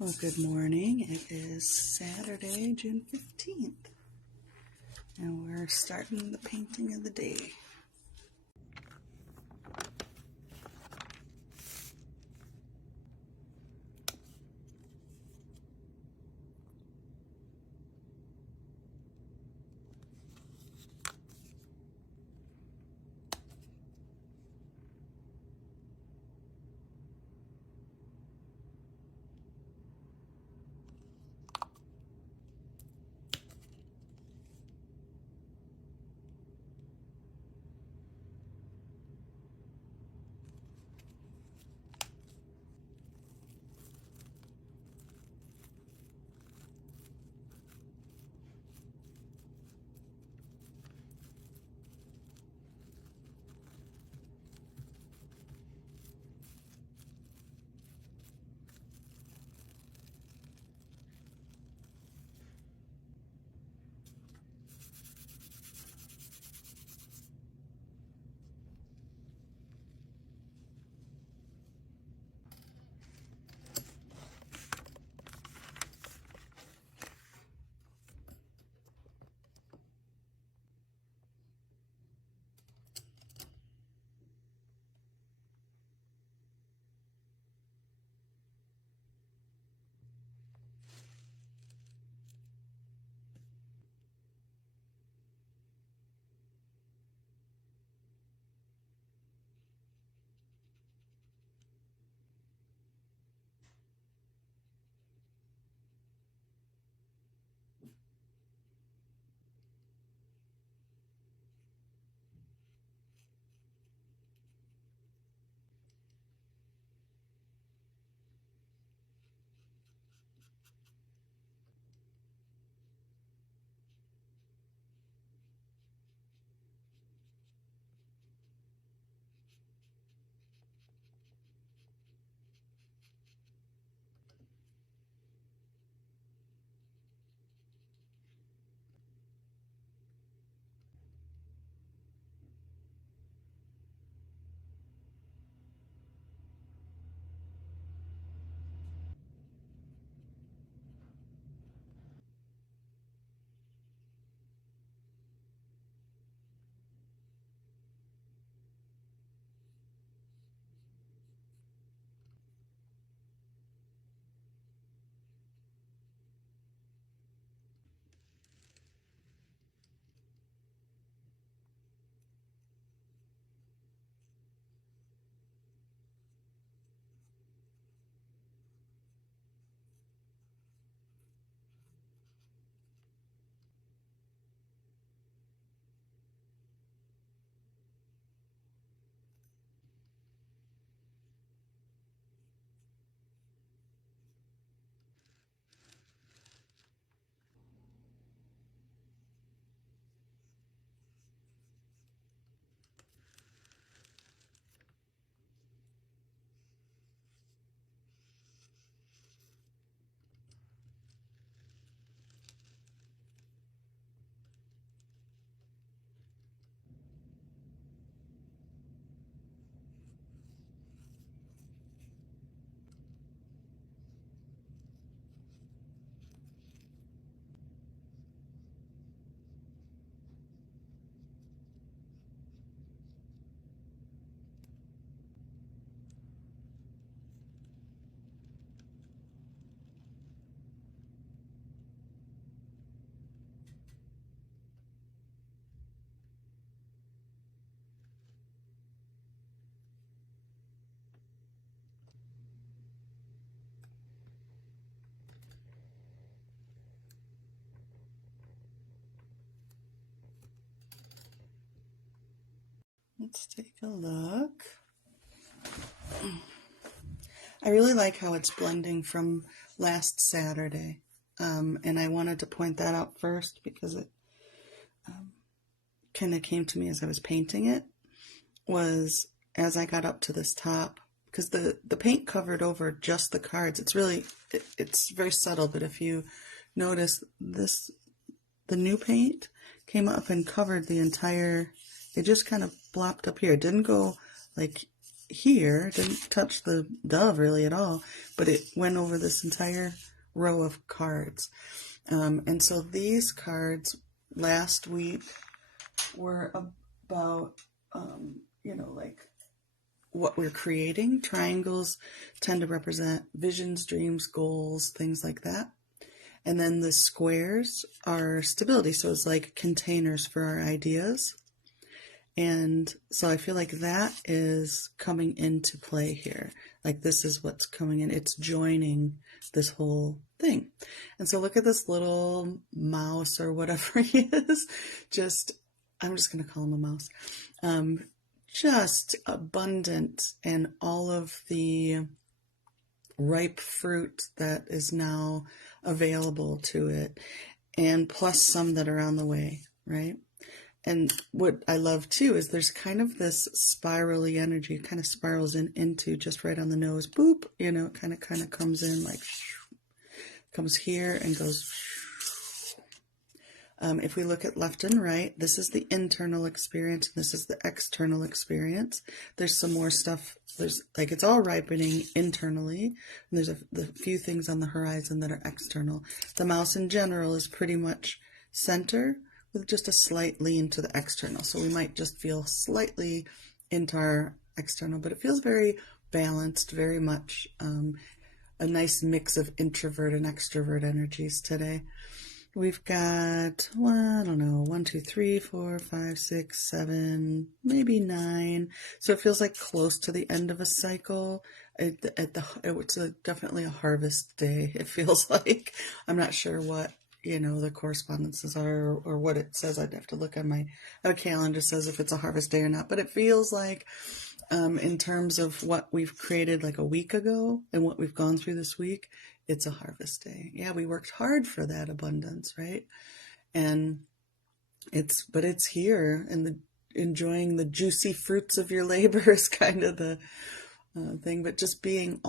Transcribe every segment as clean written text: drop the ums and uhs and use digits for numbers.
Well, good morning. It is Saturday, June 15th, and we're starting the painting of the day. Let's take a look. I really like how it's blending from last Saturday, and I wanted to point that out first because it kind of came to me as I was painting it, was as I got up to this top, because the paint covered over just the cards. It's very subtle, but if you notice this, the new paint came up and covered the entire, it just kind of blopped up here. It didn't go like here, didn't touch the dove really at all, but it went over this entire row of cards. And so these cards last week were about, like what we're creating. Triangles tend to represent visions, dreams, goals, things like that. And then the squares are stability. So it's like containers for our ideas. And so I feel like that is coming into play here. Like this is what's coming in. It's joining this whole thing. And so look at this little mouse or whatever he is. I'm just going to call him a mouse. Just abundant, and all of the ripe fruit that is now available to it, and plus some that are on the way, right? And what I love too is there's kind of this spirally energy, kind of spirals into just right on the nose, boop, it kind of comes in like, comes here and goes. If we look at left and right, this is the internal experience, and this is the external experience. There's some more stuff. There's like, it's all ripening internally, and there's the few things on the horizon that are external. The mouse in general is pretty much center with just a slight lean to the external. So we might just feel slightly into our external, but it feels very balanced, very much a nice mix of introvert and extrovert energies today. We've got, I don't know, 1, 2, 3, 4, 5, 6, 7, maybe 9. So it feels like close to the end of a cycle. It's definitely a harvest day, it feels like. I'm not sure what, the correspondences are or what it says. I'd have to look on my calendar, says if it's a harvest day or not. But it feels like in terms of what we've created like a week ago and what we've gone through this week, it's a harvest day. Yeah, we worked hard for that abundance, right? And it's here, and enjoying the juicy fruits of your labor is kind of the thing. But just being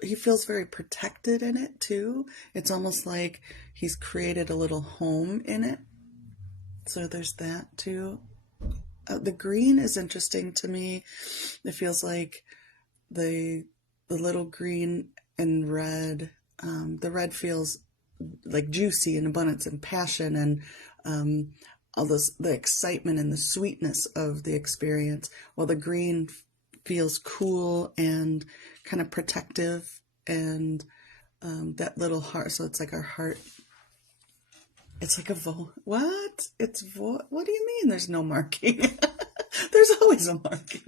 he feels very protected in it too. It's almost like he's created a little home in it. So there's that too. The green is interesting to me. It feels like the little green and red. The red feels like juicy and abundance and passion and all the excitement and the sweetness of the experience, while the green feels cool and kind of protective, and that little heart. So it's like our heart. It's like what? What do you mean there's no marking? There's always a marking.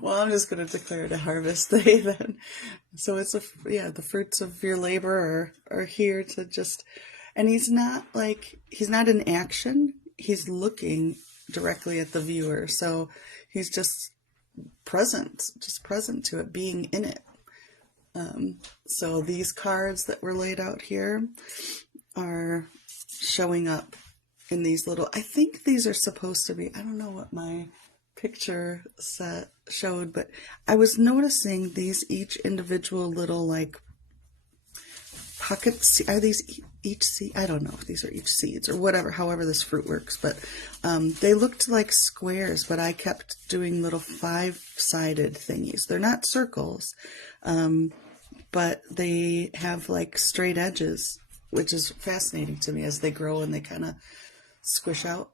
Well, I'm just going to declare it a harvest day then. So it's the fruits of your labor are here to just, and he's not in action. He's looking directly at the viewer. So he's just present to it, being in it. So these cards that were laid out here are showing up in these little, I think these are supposed to be, I don't know what my picture set showed, but I was noticing these each individual little like pockets. Are these each seed? I don't know if these are each seeds or whatever, however this fruit works, but they looked like squares, but I kept doing little 5-sided thingies. They're not circles, but they have like straight edges, which is fascinating to me as they grow and they kind of squish out.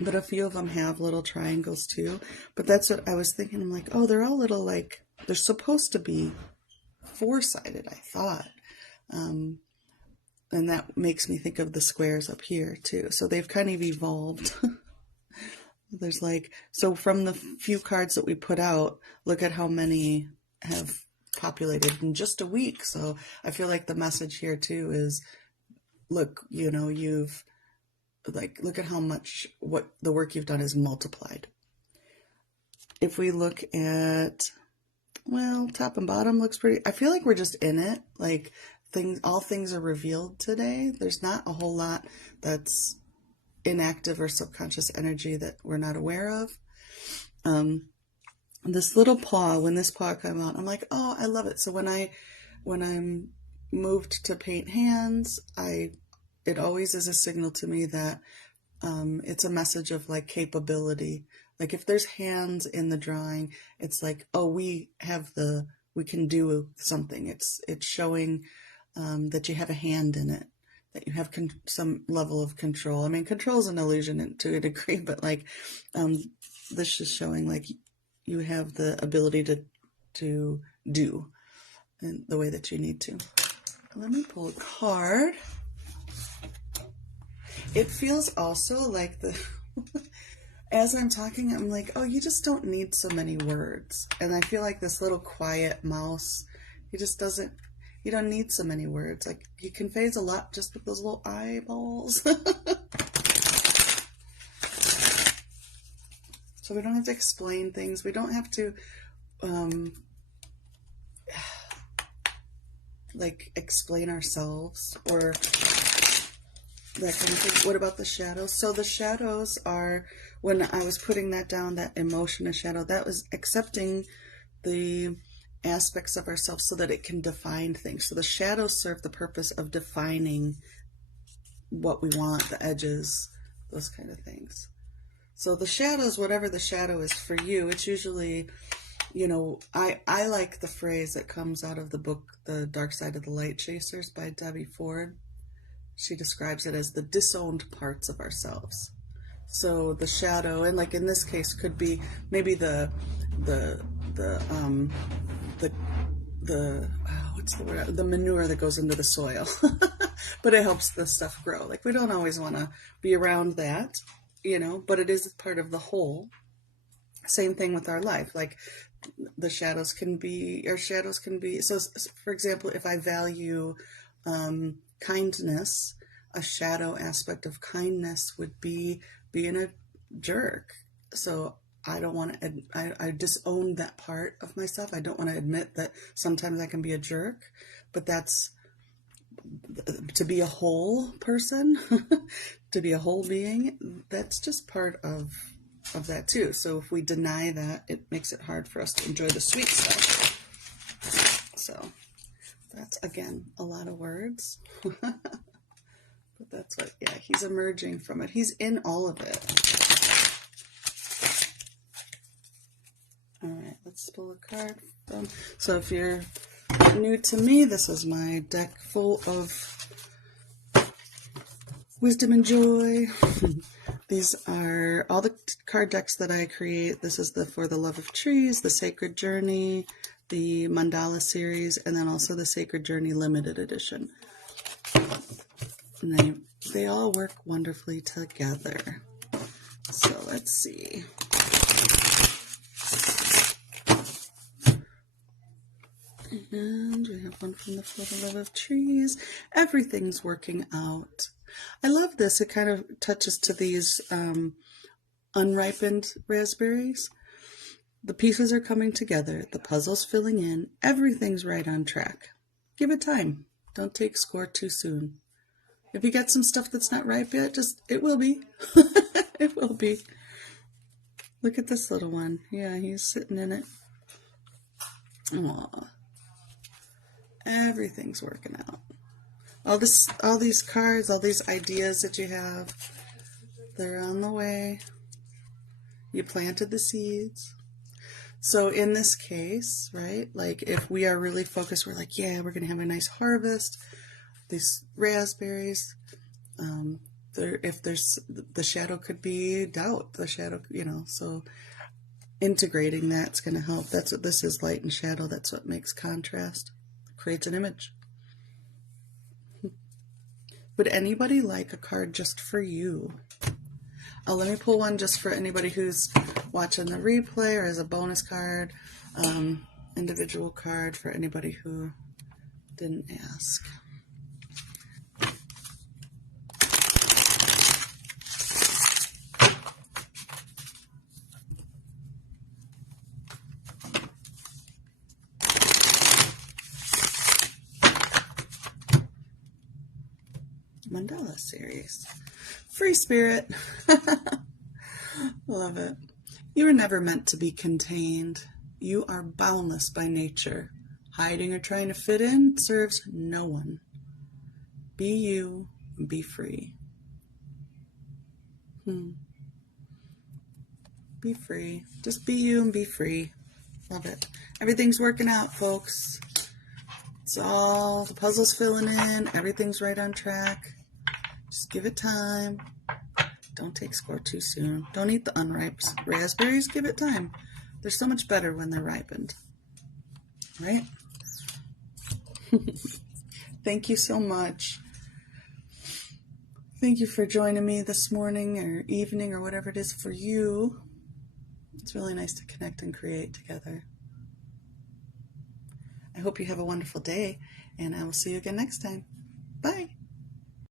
But a few of them have little triangles too. But that's what I was thinking. I'm like, oh, they're all little, like, they're supposed to be 4-sided, I thought. And that makes me think of the squares up here too. So they've kind of evolved. There's like, so from the few cards that we put out, look at how many have populated in just a week. So I feel like the message here too is, look, look at how much what the work you've done is multiplied. If we look at, top and bottom looks pretty, I feel like we're just in it. Like all things are revealed today. There's not a whole lot that's inactive or subconscious energy that we're not aware of. This little paw, when this paw came out, I'm like, oh, I love it. So when I'm moved to paint hands, it always is a signal to me that it's a message of like capability, Like if there's hands in the drawing, it's like, oh, we can do something. It's showing that you have a hand in it, that you have some level of control. I mean, control is an illusion to a degree, but like this is showing like you have the ability to do in the way that you need to. Let me pull a card. It feels also like as I'm talking, I'm like, oh, you just don't need so many words. And I feel like this little quiet mouse, you don't need so many words. Like, he conveys a lot just with those little eyeballs. So we don't have to explain things. We don't have to, like, explain ourselves or that kind of thing. What about the shadows? So the shadows are, when I was putting that down, that emotion of shadow, that was accepting the aspects of ourselves so that it can define things. So the shadows serve the purpose of defining what we want, the edges, those kind of things. So the shadows, whatever the shadow is for you, it's usually, I like the phrase that comes out of the book, The Dark Side of the Light Chasers by Debbie Ford. She describes it as the disowned parts of ourselves. So the shadow, and like in this case, could be maybe what's the word? The manure that goes into the soil, but it helps the stuff grow. Like we don't always want to be around that, but it is part of the whole. Same thing with our life. Like the shadows can be. So for example, if I value kindness, a shadow aspect of kindness would be being a jerk. So I don't want to, I disown that part of myself. I don't want to admit that sometimes I can be a jerk, but that's to be a whole person, to be a whole being, that's just part of that too. So if we deny that, it makes it hard for us to enjoy the sweet stuff. So that's, again, a lot of words. But that's what, he's emerging from it. He's in all of it. All right, let's pull a card from. So if you're new to me, this is my deck full of wisdom and joy. These are all the card decks that I create. This is the For the Love of Trees, the Sacred Journey, the Mandala series, and then also the Sacred Journey Limited Edition. And they all work wonderfully together. So let's see. And we have one from the For the Love of Trees. Everything's working out. I love this. It kind of touches to these unripened raspberries. The pieces are coming together. The puzzle's filling in. Everything's right on track. Give it time. Don't take score too soon. If you got some stuff that's not ripe yet, it will be. It will be. Look at this little one. Yeah, he's sitting in it. Aww. Everything's working out. All these cards, all these ideas that you have, they're on the way. You planted the seeds. So in this case, right, like if we are really focused, we're like, yeah, we're going to have a nice harvest. These raspberries, if there's, the shadow could be doubt, the shadow, so integrating that's going to help. That's what this is, light and shadow. That's what makes contrast, creates an image. Would anybody like a card just for you? Oh, let me pull one just for anybody who's watching the replay, or as a bonus card, individual card for anybody who didn't ask. Mandala series. Free spirit. Love it. You were never meant to be contained. You are boundless by nature. Hiding or trying to fit in serves no one. Be you, be free. Be free. Just be you and be free. Love it. Everything's working out, folks. It's all, the puzzle's filling in. Everything's right on track. Just give it time. Don't take score too soon. Don't eat the unripe raspberries. Give it time. They're so much better when they're ripened. Right? Thank you so much. Thank you for joining me this morning or evening or whatever it is for you. It's really nice to connect and create together. I hope you have a wonderful day, and I will see you again next time. Bye.